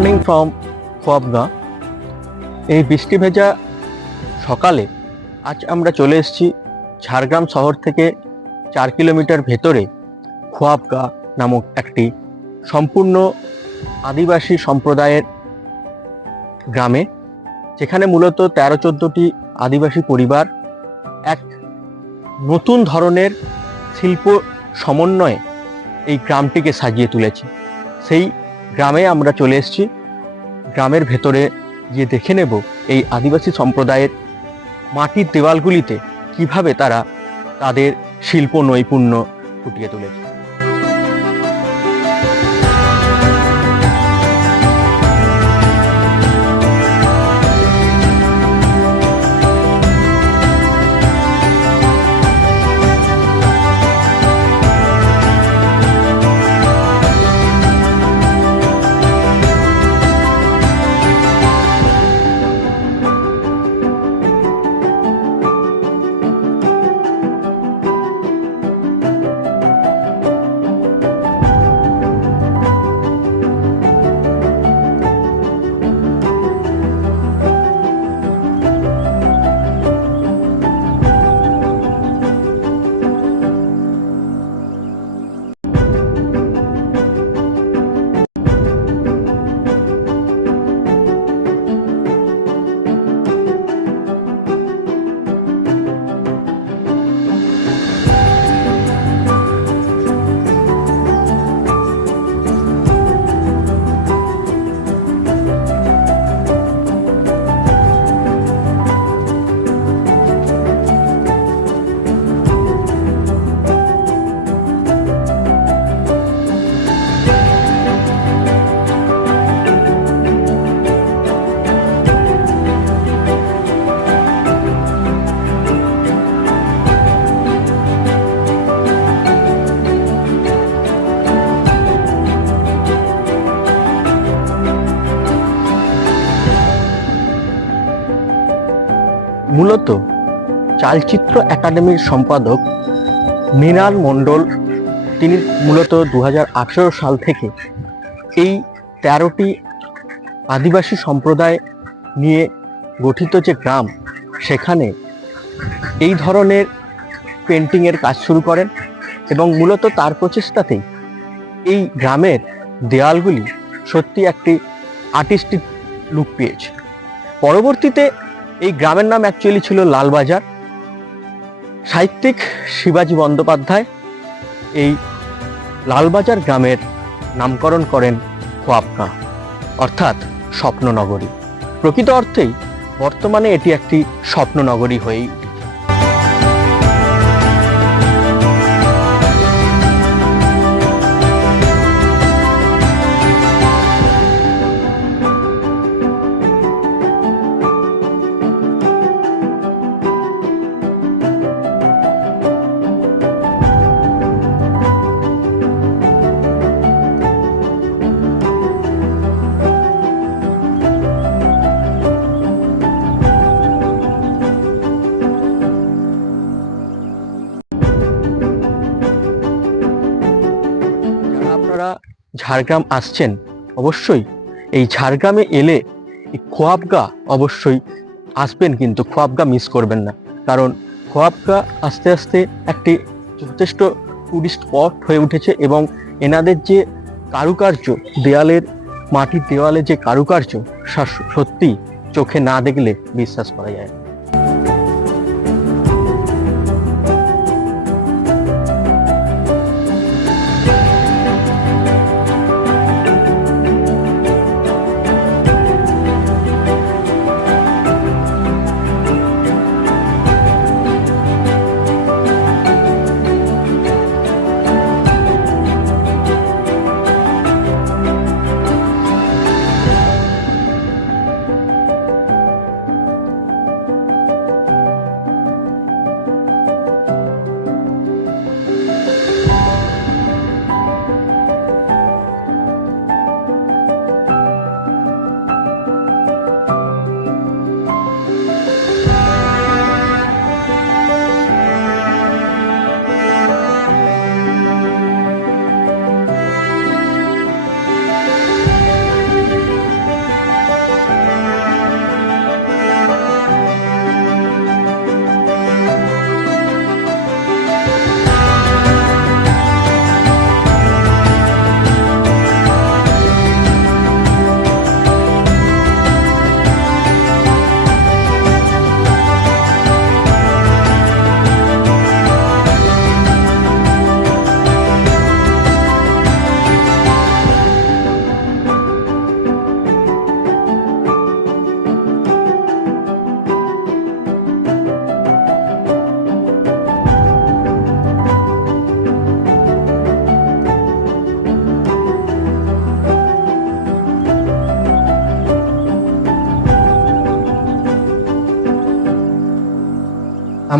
Morning from খোয়াবগা এই বৃষ্টি ভেজা সকালে আজ আমরা চলে এসেছি ঝাড়গ্রাম শহর থেকে চার কিলোমিটার ভেতরে খোয়াবগা নামক একটি সম্পূর্ণ আদিবাসী সম্প্রদায়ের গ্রামে, যেখানে মূলত তেরো চোদ্দোটি আদিবাসী পরিবার এক নতুন ধরনের শিল্প সমন্বয়ে এই গ্রামটিকে সাজিয়ে তুলেছে। সেই গ্রামে আমরা চলে এসেছি। গ্রামের ভেতরে গিয়ে দেখে নেব এই আদিবাসী সম্প্রদায়ের মাটির দেওয়ালগুলিতে কীভাবে তারা তাদের শিল্প নৈপুণ্য ফুটিয়ে তুলেছে। মূলত চালচিত্র একাডেমির সম্পাদক মৃণাল মণ্ডল। তিনি মূলত দু হাজার আঠেরো সাল থেকে এই তেরোটি আদিবাসী সম্প্রদায় নিয়ে গঠিত যে গ্রাম, সেখানে এই ধরনের পেন্টিংয়ের কাজ শুরু করেন এবং মূলত তার প্রচেষ্টাতেই এই গ্রামের দেয়ালগুলি সত্যি একটি আর্টিস্টিক লুক পেয়েছে। পরবর্তীতে এই গ্রামের নাম অ্যাকচুয়ালি ছিল লালবাজার। সাহিত্যিক শিবাজী বন্দ্যোপাধ্যায় এই লালবাজার গ্রামের নামকরণ করেন খোয়াবকা, অর্থাৎ স্বপ্ননগরী। প্রকৃত অর্থেই বর্তমানে এটি একটি স্বপ্ননগরী হয়েই ঝাড়গ্রাম আসছেন? অবশ্যই। এই ঝাড়গ্রামে এলে খোয়াবগা অবশ্যই আসবেন কিন্তু খোয়াবগা মিস করবেন না। কারণ খোয়াবগা আস্তে আস্তে একটি যথেষ্ট টুরিস্ট স্পট হয়ে উঠেছে এবং এনাদের যে কারুকার্য, দেয়ালের, মাটির দেওয়ালে যে কারুকার্য সত্যি চোখে না দেখলে বিশ্বাস করা যায়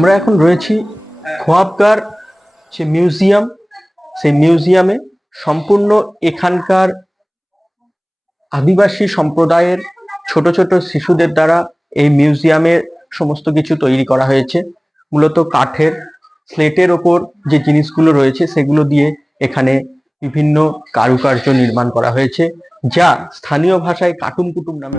আমরা এখন রয়েছি খোয়াবগার যে মিউজিয়াম, সেই মিউজিয়ামে সম্পূর্ণ এখানকার আদিবাসী সম্প্রদায়ের ছোট ছোট শিশুদের দ্বারা এই মিউজিয়ামের সমস্ত কিছু তৈরি করা হয়েছে। মূলত কাঠের, স্লেটের ওপর যে জিনিসগুলো রয়েছে সেগুলো দিয়ে এখানে বিভিন্ন কারুকার্য নির্মাণ করা হয়েছে, যা স্থানীয় ভাষায় কাটুম কুটুম নামে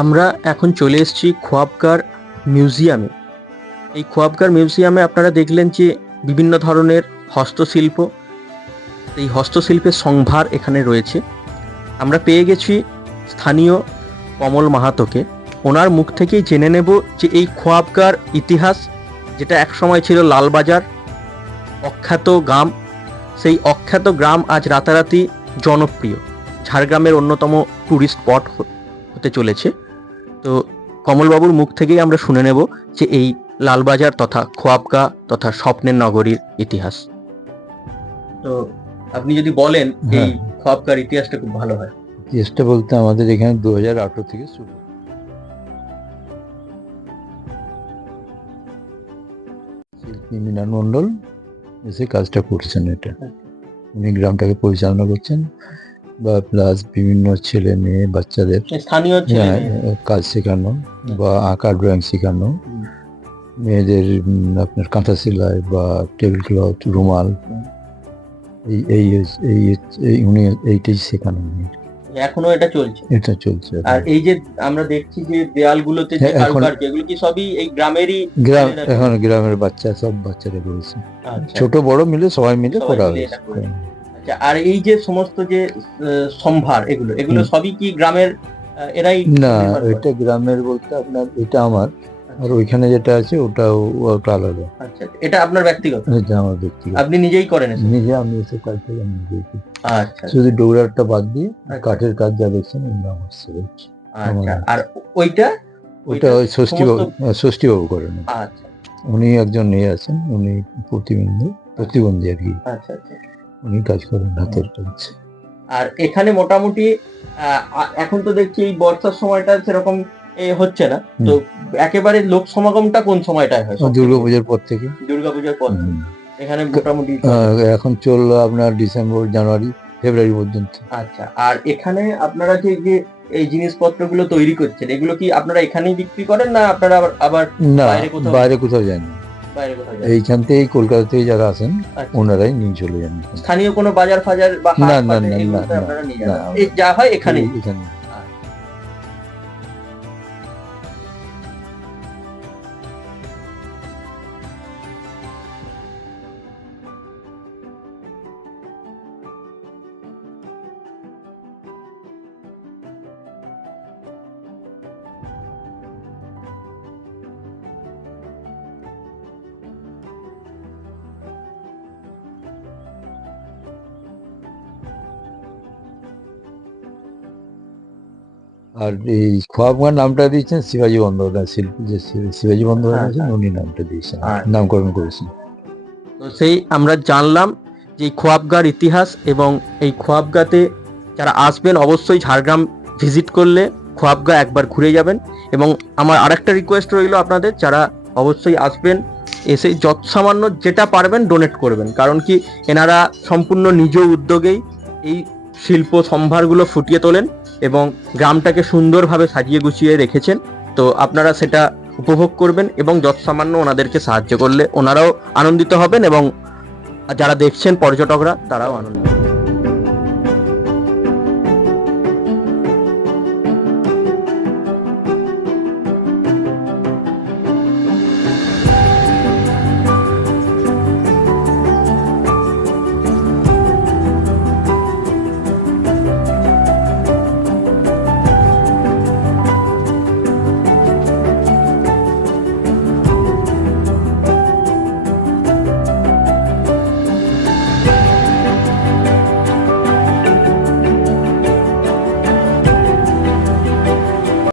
আমরা এখন চলে এসেছি খোয়াবকার মিউজিয়ামে। এই খোয়াবকার মিউজিয়ামে আপনারা দেখলেন যে বিভিন্ন ধরনের হস্তশিল্প, এই হস্তশিল্পের সংভার এখানে রয়েছে। আমরা পেয়ে গেছি স্থানীয় কমল মাহাতোকে। ওনার মুখ থেকেই জেনে নেব যে এই খোয়াবকার ইতিহাস, যেটা একসময় ছিল লালবাজার, অখ্যাত গ্রাম, সেই অখ্যাত গ্রাম আজ রাতারাতি জনপ্রিয়। ঝাড়গ্রামের অন্যতম ট্যুরিস্ট স্পট হতে চলেছে। তো কমলবাবুর মুখ থেকেই আমরা শুনে নেব যে এই লালবাজার তথা খোয়াবকা তথা স্বপ্নের নগরীর ইতিহাস। তো আপনি যদি বলেন এই হ্যাঁ। খোয়াবকার ইতিহাসটা খুব ভালো হয়। চেষ্টা বলতে আমাদের এখানে দু হাজার আঠারো থেকে শুরু। শিল্পী মৃণাল মণ্ডল এসে কাজটা করছেন এটা। উনি গ্রামটাকে পরিচালনা করছেন। বা প্লাস বিভিন্ন ছেলে মেয়ে বাচ্চাদের স্থানীয় হ্যাঁ, কাজ শেখানো বা আঁকা ড্রয়িং শেখানো। মেয়েদের আপনার কাঁথা সেলাই বা টেবিল ক্লথ রুমাল এই এই এই উনি এইটাই শেখানো এখনও এটা চলছে? এটা চলছে আর এই যে আমরা দেখছি যে দেয়ালগুলোতে যে হ্যাঁ, এখন- কারুকার্য এগুলো কি সবই এই গ্রামেরই গ্রাম এখন গ্রামের বাচ্চা সব বাচ্চারা করেছে। আচ্ছা, ছোট বড় মিলে সবাই মিলে করা হয়েছে। আচ্ছা আর এই যে সমস্ত যে সম্ভার এগুলো এগুলো সবই কি গ্রামের এরাই না এটা গ্রামের বলতে আপনার এটা আমার। আর ওইখানে যেটা আছে ওটাও ওটা আলাদা। আচ্ছা এটা আপনার ব্যক্তিগত? এটা আমার ব্যক্তিগত। আপনি নিজেই করেন? নিজে আমি এসে কাজ করি আমি নিজেই করি। আচ্ছা শুধু ডোগরারটা বাদ দিয়ে আচ্ছা। কাঠের কাজ যা দেখছেন ওগুলো আমার আচ্ছা আর ওইটা? ওটা ওই ষষ্ঠী বাবু সমস্ত- ষষ্ঠী বাবু করেন। আচ্ছা। উনি একজন নিয়ে আছেন উনি প্রতিবন্ধী প্রতিবন্ধী আর কি। আচ্ছা আচ্ছা। উনি কাজ করেন হাতের কাজ। আর এখানে মোটামুটি এখন তো দেখছি এই বর্ষার সময়টা সেরকম এ, হচ্ছে না। তো একেবারে লোক সমাগমটা কোন সময়টায় হয় দুর্গা পুজোর পর থেকে। দুর্গাপূজার পর। এখানে মোটামুটি এখন চলল আপনার ডিসেম্বর জানুয়ারি ফেব্রুয়ারি পর্যন্ত। আচ্ছা আর এখানে আপনারা যে যে এই জিনিসপত্রগুলো তৈরি করছেন এগুলো কি আপনারা এখানেই বিক্রি করেন না আপনারা আবার বাইরে কোথাও? বাইরে কোথাও যান এইখান থেকেই কলকাতা থেকে যারা আসেন আচ্ছা। ওনারাই নিয়ে চলে যান। স্থানীয় কোনো বাজার ফাজার বা না, না, না, না, যা হয় এখানে এখানে আর এই খোয়াবগাঁ নামটা দিয়েছেন শিবাজী বন্দ্যোপাধ্যায় শিল্পী যে শিব- শিবাজী বন্দ্যোপাধ্যায় আছেন উনি নামটা দিয়েছেন আচ্ছা। নামকরণ করেছেন। তো সেই আমরা জানলাম যে খোয়াবগার ইতিহাস এবং এই খোয়াবগাতে যারা আসবেন অবশ্যই ঝাড়গ্রাম ভিজিট করলে খোয়াবগা একবার ঘুরে যাবেন। এবং আমার আরেকটা রিকোয়েস্ট রইল আপনাদের যারা অবশ্যই আসবেন এসে যত সামান্য যেটা পারবেন ডোনেট করবেন। কারণ কি এনারা সম্পূর্ণ নিজ উদ্যোগেই এই শিল্প সম্ভারগুলো ফুটিয়ে তোলেন। এবং গ্রামটাকে সুন্দরভাবে সাজিয়ে গুছিয়ে রেখেছেন। তো আপনারা সেটা উপভোগ করবেন এবং যৎসামান্য ওনাদেরকে সাহায্য করলে ওনারাও আনন্দিত হবেন এবং যারা দেখছেন পর্যটকরা, তারাও আনন্দিত